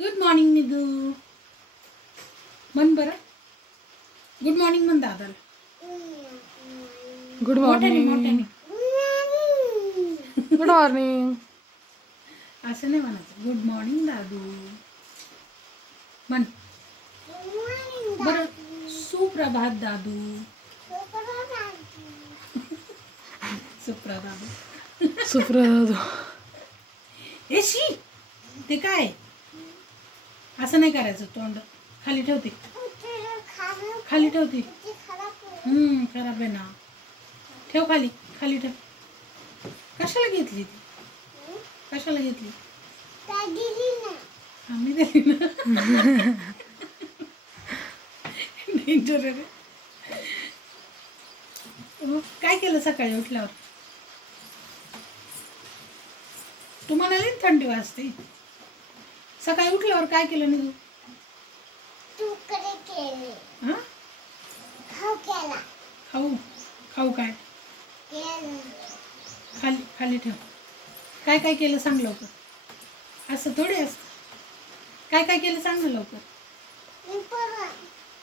Good morning Nidhu. म्हण बरं. Good morning म्हण दादाला. गुड मोठ्याने मॉर्निंग. मोठ्याने. Good morning. असं नाही म्हणायचं. गुड मॉर्निंग दादू म्हण बरं. सुप्रभात दादू. सुप्रभात. सुप्रभात. एशी ते काय असं नाही करायचं. तोंड खाली ठेवते. खाली ठेवते. खराब आहे ना. ठेव खाली. खाली ठेव. कशाला घेतली ती? कशाला घेतली? आम्ही दिली ना. डेंजर आहे. काय केलं सकाळी उठल्यावर? तुम्हाला लई थंडी वाजते. सकाळी उठल्यावर काय केलं नाही तू? हा? खाऊ खाऊ काय? खाली खाली ठेव. काय काय केलं सांग लवकर. असं थोडी असतं. काय काय केलं सांग ना लवकर.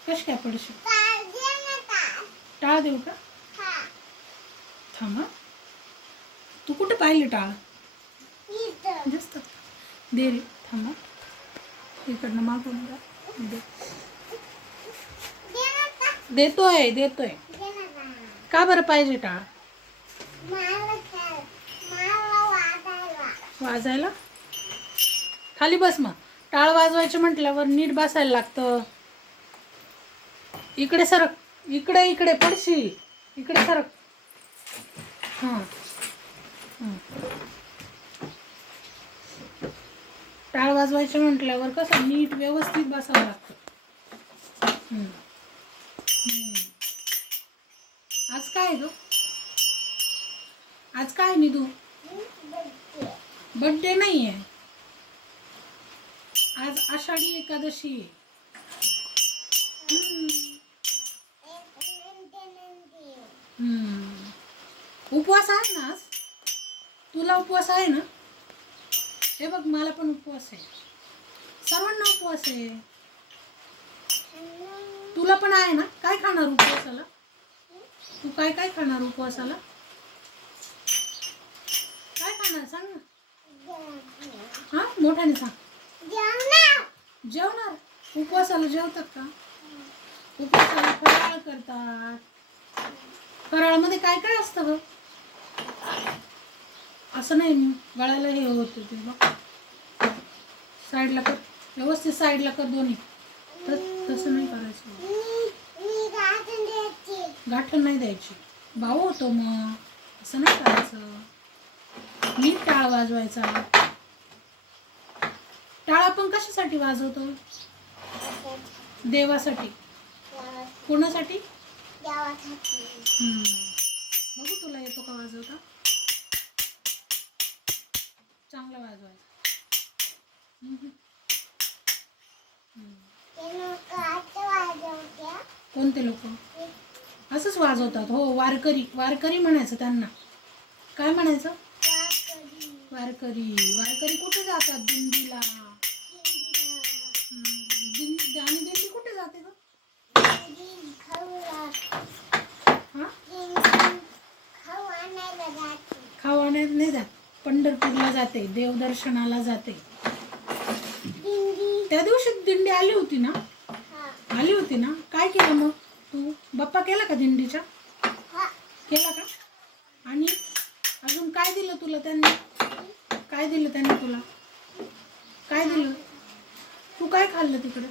कश काय पडशील? टाळ देऊ का? थांबा. तू कुठे पाहिलं टाळ? दिसतात का? दे रे. थांबा. इकडनं मागून जा. दे. देतोय देतोय. का बरं पाहिजे टाळ? वाजायला? खाली बस मग. टाळ वाजवायचे म्हटल्यावर नीट बसायला लागतं. इकडे सरक. इकडे इकडे पडशील. इकडे सरक. हां. टाळ वाजवायचे म्हटल्यावर कसं नीट व्यवस्थित बसावं लागतं. आज काय आहे ग? आज काय निधू? बर्थडे नाही आहे. आज आषाढी एकादशी आहे. उपवास आहे ना आज? तुला उपवास आहे ना? हे बघ मला पण उपवास आहे. सर्वांना उपवास आहे. तुला पण आहे ना? काय खाणार उपवासाला? तू काय काय खाणार उपवासाला? काय खाणार सांग ना. हा मोठ्याने सांग. जेवणार. उपवासाला जेवतात का? उपवासाला फराळ करतात. फराळामध्ये काय काय असतं ग? असं नाही गळायला हे होतं ते बघ. साईडला कर. व्यवस्थित साईडला कर दोन्ही. तसं नाही करायचं. गाठण नाही द्यायची. भाऊ होतो मग. असं नाही करायचं. नीट टाळ वाजवायचा. टाळ आपण कशासाठी वाजवतो? देवासाठी. कोणासाठी? बघू तुला येतो का वाजवता? चांगला वाजवायचा. कोणते लोक? असंच वाजवतात. हो वारकरी. वारकरी म्हणायचं त्यांना. काय म्हणायचं? वारकरी. वारकरी कुठे जातात? दिंडीला. आणि दिंडी कुठे जाते ग? खाऊ आणायला नाही जात. पंढरपूरला जाते. देवदर्शनाला जाते. त्या दिवशी दिंडी आली होती ना? आली होती ना? काय केलं मग तू? बाप्पा केला का दिंडीच्या? केला का? आणि अजून काय दिलं तुला त्यांनी? काय दिलं त्यांनी तुला? काय दिलं? तू काय खाल्लं तिकडे?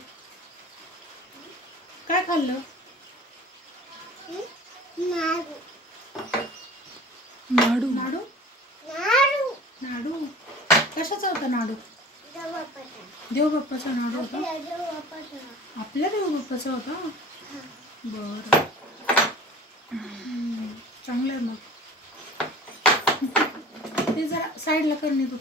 काय खाल्लं? नाडू. नाडू? नाडू. कशाचा होता नाडू? देवबाप्पाचा नाडू होता. आपल्या देवबाप्पाचा होता. बरं. चांगलं आहे मग. ते जरा साईडला कर नाही तू.